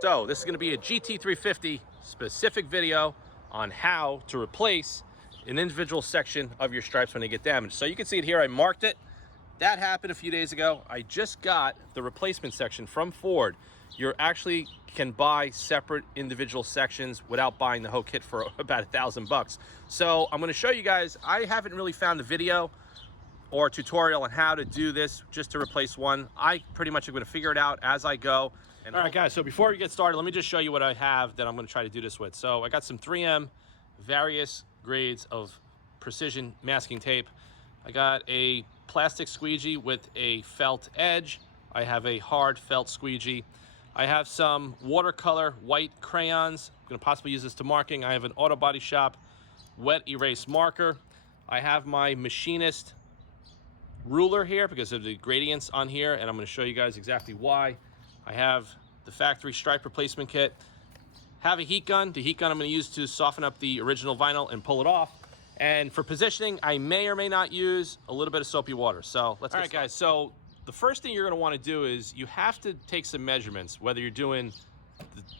So this is going to be a GT350 specific video on how to replace an individual section of your stripes when they get damaged. So you can see it here, I marked it. That happened a few days ago. I just got the replacement section from Ford. You actually can buy separate individual sections without buying the whole kit for about $1,000. So I'm going to show you guys, I haven't really found a video or a tutorial on how to do this just to replace one. I pretty much am going to figure it out as I go. And all right guys, so before we get started, let me just show you what I have that I'm going to try to do this with. So I got some 3M various grades of precision masking tape. I got a plastic squeegee with a felt edge. I have a hard felt squeegee. I have some watercolor white crayons. I'm going to possibly use this to marking. I have an Auto Body Shop wet erase marker. I have my machinist ruler here because of the gradients on here, and I'm going to show you guys exactly why. I have the factory stripe replacement kit. Have a heat gun. The heat gun I'm going to use to soften up the original vinyl and pull it off. And for positioning, I may or may not use a little bit of soapy water. So let's get started. Guys, so the first thing you're going to want to do is you have to take some measurements, whether you're doing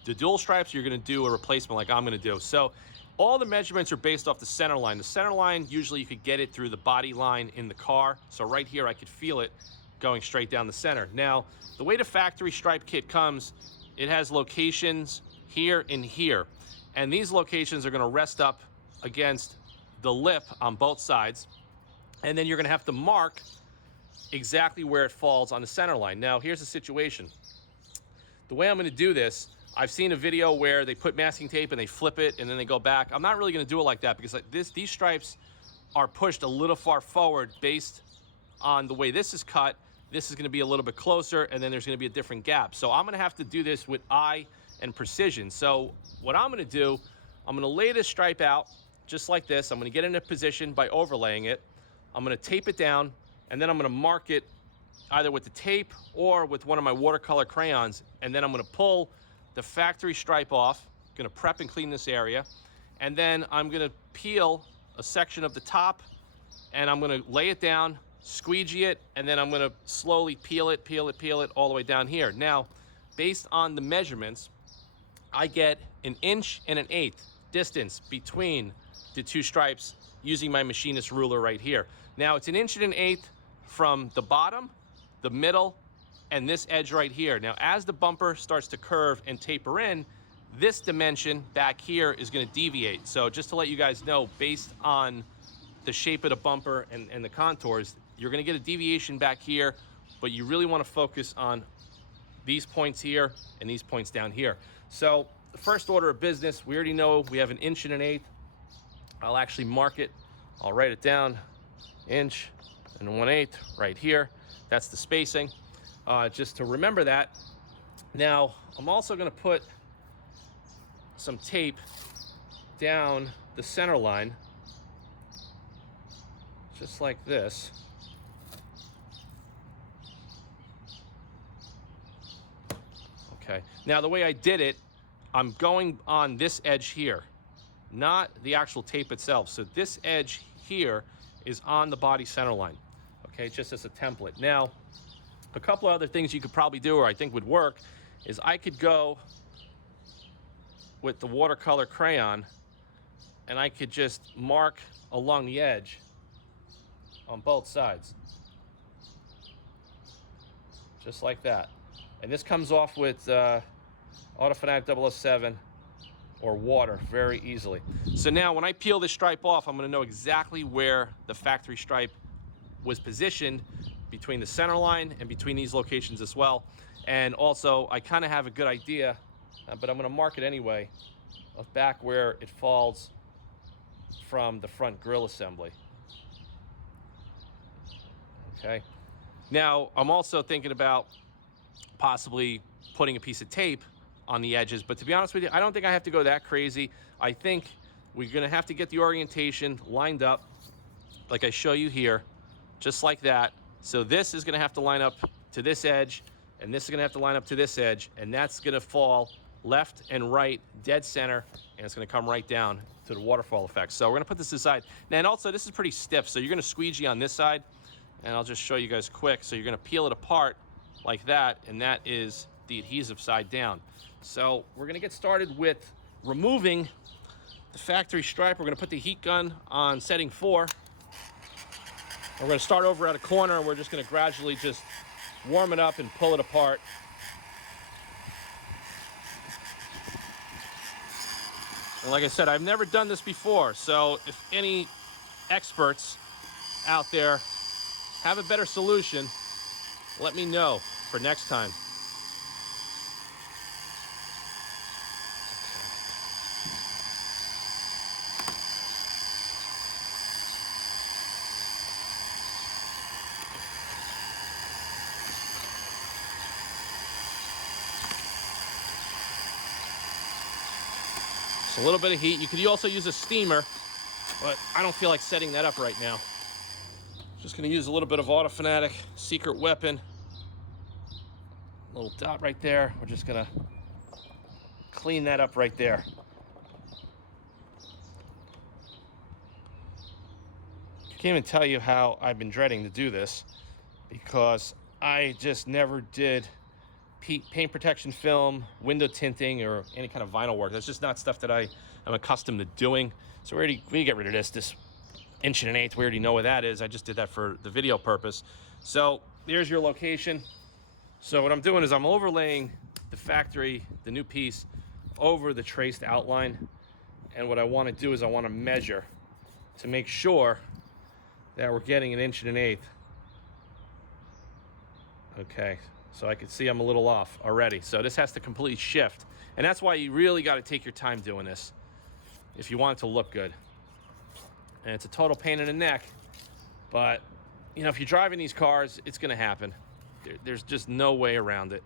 the dual stripes or you're going to do a replacement like I'm going to do. So all the measurements are based off the center line. The center line, usually you could get it through the body line in the car. So right here, I could feel it going straight down the center. Now, the way the factory stripe kit comes, it has locations here and here. And these locations are going to rest up against the lip on both sides. And then you're going to have to mark exactly where it falls on the center line. Now, here's the situation. The way I'm going to do this, I've seen a video where they put masking tape and they flip it and then they go back. I'm not really going to do it like that because these stripes are pushed a little far forward based on the way this is cut. This is going to be a little bit closer, and then there's going to be a different gap. So I'm going to have to do this with eye and precision. So what I'm going to do, I'm going to lay this stripe out just like this. I'm going to get in a position by overlaying it. I'm going to tape it down, and then I'm going to mark it either with the tape or with one of my watercolor crayons, and then I'm going to pull the factory stripe off. I'm going to prep and clean this area, and then I'm going to peel a section of the top, and I'm going to lay it down, squeegee it, and then I'm going to slowly peel it all the way down here. Now, based on the measurements, I get 1 1/8 and 1/8 distance between the two stripes using my machinist ruler right here. Now, it's 1 1 and 1/8 from the bottom, the middle, and this edge right here. Now, as the bumper starts to curve and taper in, this dimension back here is going to deviate. So just to let you guys know, based on the shape of the bumper and the contours, you're going to get a deviation back here, but you really want to focus on these points here and these points down here. So the first order of business, we already know we have 1 1 and 1/8. I'll actually mark it. I'll write it down, 1 and 1/8 right here. That's the spacing, just to remember that. Now, I'm also going to put some tape down the center line, just like this. Okay, now the way I did it, I'm going on this edge here, not the actual tape itself. So this edge here is on the body center line, okay, just as a template. Now, a couple of other things you could probably do, or I think would work, is I could go with the watercolor crayon and I could just mark along the edge on both sides, just like that. And this comes off with Auto Fanatic 007 or water very easily. So now when I peel this stripe off, I'm going to know exactly where the factory stripe was positioned between the center line and between these locations as well. And also, I kind of have a good idea, but I'm going to mark it anyway, of back where it falls from the front grille assembly. Okay. Now, I'm also thinking about possibly putting a piece of tape on the edges, but to be honest with you, I don't think I have to go that crazy. I think we're going to have to get the orientation lined up like I show you here, just like that. So this is going to have to line up to this edge, and this is going to have to line up to this edge, and that's going to fall left and right, dead center, and it's going to come right down to the waterfall effect. So we're going to put this aside. Now, and also, this is pretty stiff, so you're going to squeegee on this side, and I'll just show you guys quick. So you're going to peel it apart like that, and that is the adhesive side down. So we're gonna get started with removing the factory stripe. We're gonna put the heat gun on setting 4. We're gonna start over at a corner and we're just gonna gradually just warm it up and pull it apart. And like I said, I've never done this before, so if any experts out there have a better solution, let me know for next time. Just a little bit of heat. You could also use a steamer, but I don't feel like setting that up right now. Just gonna use a little bit of Fanatic secret weapon. Little dot right there. We're just gonna clean that up right there. I can't even tell you how I've been dreading to do this because I just never did paint protection film, window tinting, or any kind of vinyl work. That's just not stuff that I'm accustomed to doing. So we get rid of this 1.1/8. We already know what that is. I just did that for the video purpose. So there's your location. So what I'm doing is I'm overlaying the factory, the new piece, over the traced outline. And what I want to do is I want to measure to make sure that we're getting 1.1/8. Okay, so I can see I'm a little off already. So this has to completely shift. And that's why you really got to take your time doing this if you want it to look good. And it's a total pain in the neck, but you know, if you're driving these cars, it's going to happen. There's just no way around it.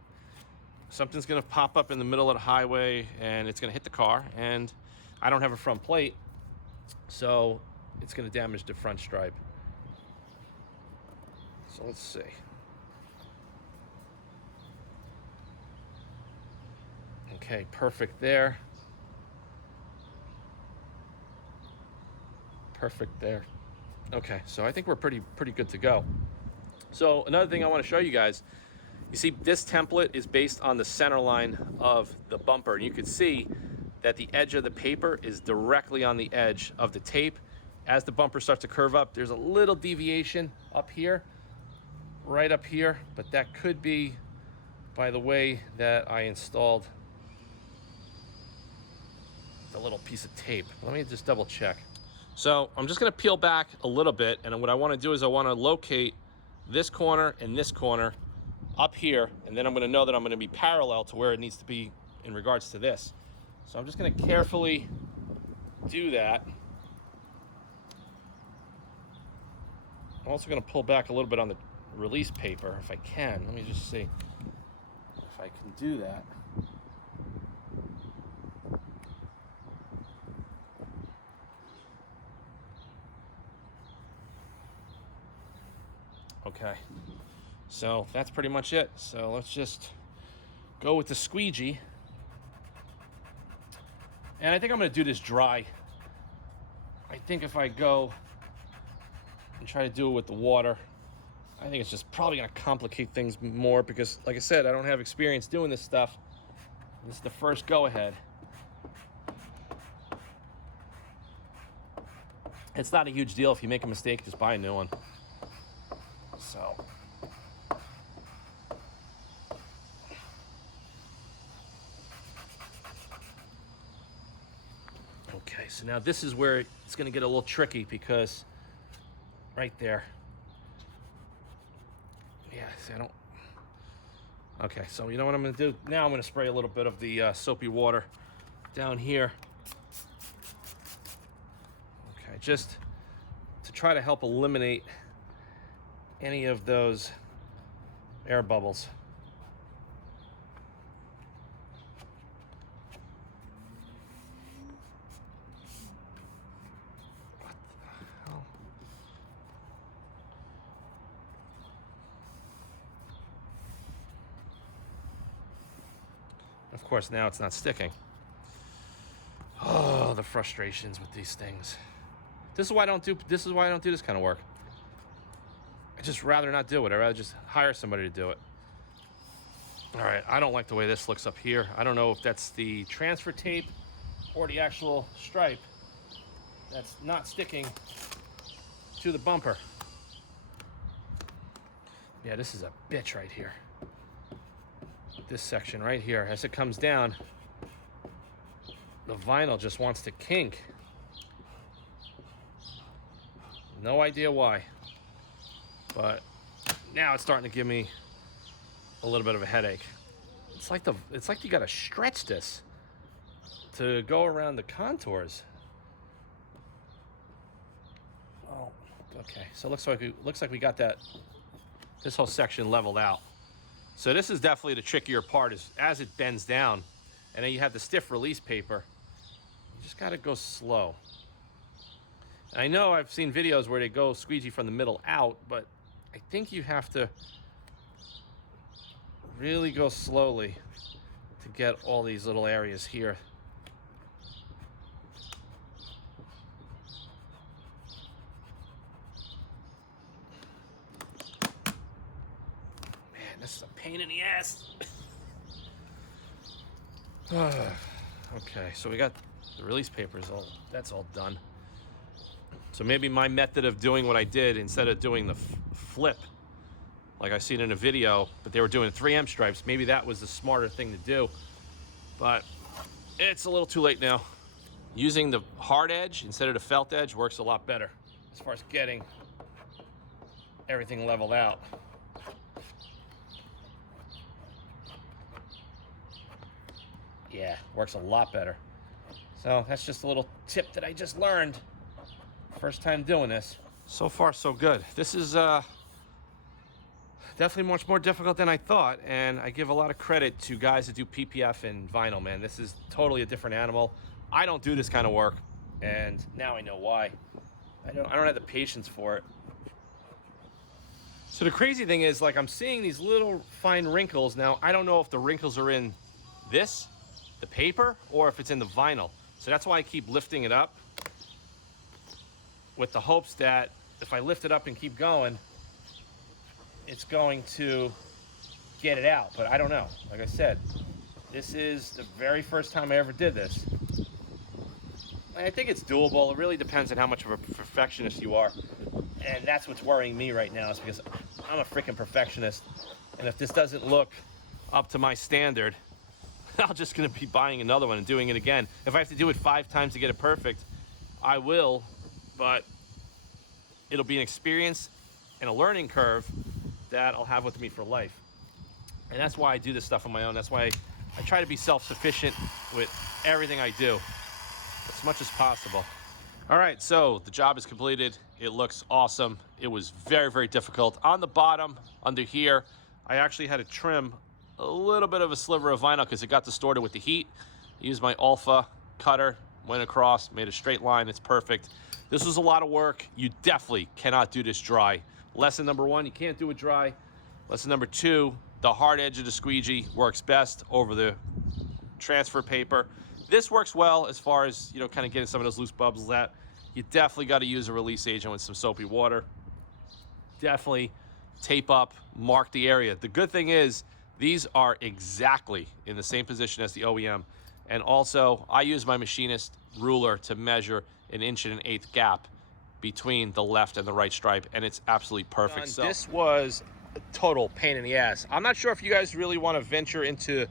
Something's going to pop up in the middle of the highway and it's going to hit the car, and I don't have a front plate, so it's going to damage the front stripe. So let's see. Okay, perfect there. Perfect there. Okay, so I think we're pretty good to go. So another thing I want to show you guys, you see this template is based on the center line of the bumper. And you can see that the edge of the paper is directly on the edge of the tape. As the bumper starts to curve up, there's a little deviation up here, right up here, but that could be by the way that I installed the little piece of tape. Let me just double check. So I'm just gonna peel back a little bit, and what I wanna do is I wanna locate this corner and this corner up here, and then I'm gonna know that I'm gonna be parallel to where it needs to be in regards to this. So I'm just gonna carefully do that. I'm also gonna pull back a little bit on the release paper if I can. Let me just see if I can do that. Okay, so that's pretty much it. So let's just go with the squeegee. And I think I'm gonna do this dry. I think if I go and try to do it with the water, I think it's just probably gonna complicate things more because, like I said, I don't have experience doing this stuff. This is the first go-ahead. It's not a huge deal. If you make a mistake, just buy a new one. So okay, so now this is where it's going to get a little tricky because right there, yeah, see, I don't. Okay, so you know what I'm going to do now? I'm going to spray a little bit of the soapy water down here. Okay, just to try to help eliminate any of those air bubbles. What the hell? Of course, now it's not sticking. Oh, the frustrations with these things. This is why I don't do this kind of work. I just rather not do it. I'd rather just hire somebody to do it. All right, I don't like the way this looks up here. I don't know if that's the transfer tape or the actual stripe that's not sticking to the bumper. Yeah, this is a bitch right here. This section right here, as it comes down, the vinyl just wants to kink. No idea why, but now it's starting to give me a little bit of a headache. It's like you gotta stretch this to go around the contours. Oh, okay. So it looks like we got this whole section leveled out. So this is definitely the trickier part, is as it bends down, and then you have the stiff release paper. You just gotta go slow. And I know I've seen videos where they go squeegee from the middle out, but I think you have to really go slowly to get all these little areas here. Man, this is a pain in the ass. Okay, so we got the release papers that's all done. So maybe my method of doing what I did, instead of doing the flip like I seen in a video, but they were doing 3M stripes, maybe that was the smarter thing to do. But it's a little too late now. Using the hard edge instead of the felt edge works a lot better as far as getting everything leveled out. Yeah, works a lot better. So that's just a little tip that I just learned. First time doing this. So far, so good. This is definitely much more difficult than I thought, and I give a lot of credit to guys that do PPF and vinyl, man. This is totally a different animal. I don't do this kind of work, and now I know why. I don't have the patience for it. So the crazy thing is, like, I'm seeing these little fine wrinkles. Now, I don't know if the wrinkles are in this, the paper, or if it's in the vinyl. So that's why I keep lifting it up, with the hopes that if I lift it up and keep going, it's going to get it out. But I don't know. Like I said, this is the very first time I ever did this. I think it's doable. It really depends on how much of a perfectionist you are. And that's what's worrying me right now, is because I'm a freaking perfectionist. And if this doesn't look up to my standard, I'm just going to be buying another one and doing it again. If I have to do it 5 times to get it perfect, I will. But it'll be an experience and a learning curve that I'll have with me for life. And that's why I do this stuff on my own. That's why I try to be self-sufficient with everything I do as much as possible. All right, so the job is completed. It looks awesome. It was very, very difficult. On the bottom, under here, I actually had to trim a little bit of a sliver of vinyl because it got distorted with the heat. I used my Alpha cutter, went across, made a straight line. It's perfect. This was a lot of work. You definitely cannot do this dry. Lesson number 1, you can't do it dry. Lesson number 2, the hard edge of the squeegee works best over the transfer paper. This works well as far as, you know, kind of getting some of those loose bubbles out. You definitely got to use a release agent with some soapy water. Definitely tape up, mark the area. The good thing is these are exactly in the same position as the OEM. And also, I use my machinist ruler to measure 1 1/8 gap between the left and the right stripe, and it's absolutely perfect. So this was a total pain in the ass. I'm not sure if you guys really want to venture into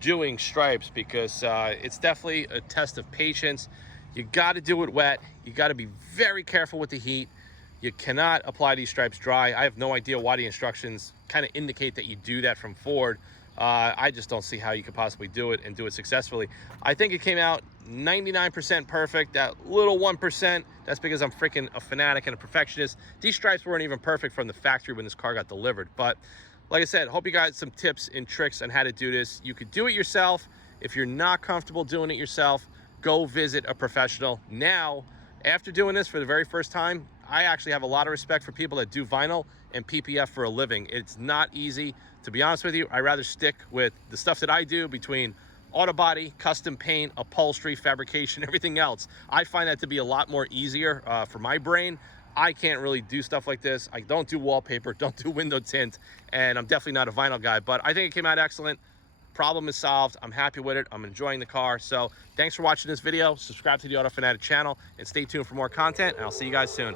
doing stripes, because it's definitely a test of patience. You got to do it wet. You got to be very careful with the heat. You cannot apply these stripes dry. I have no idea why the instructions kind of indicate that you do that from Ford. I just don't see how you could possibly do it and do it successfully. I think it came out 99% perfect. That little 1%, that's because I'm freaking a fanatic and a perfectionist. These stripes weren't even perfect from the factory when this car got delivered. But like I said, hope you got some tips and tricks on how to do this. You could do it yourself. If you're not comfortable doing it yourself, go visit a professional. Now, after doing this for the very first time, I actually have a lot of respect for people that do vinyl and PPF for a living. It's not easy. To be honest with you, I'd rather stick with the stuff that I do between auto body, custom paint, upholstery, fabrication, everything else. I find that to be a lot more easier for my brain. I can't really do stuff like this. I don't do wallpaper, don't do window tint, and I'm definitely not a vinyl guy, but I think it came out excellent. Problem is solved. I'm happy with it. I'm enjoying the car. So thanks for watching this video. Subscribe to the Auto Fanatic channel and stay tuned for more content, and I'll see you guys soon.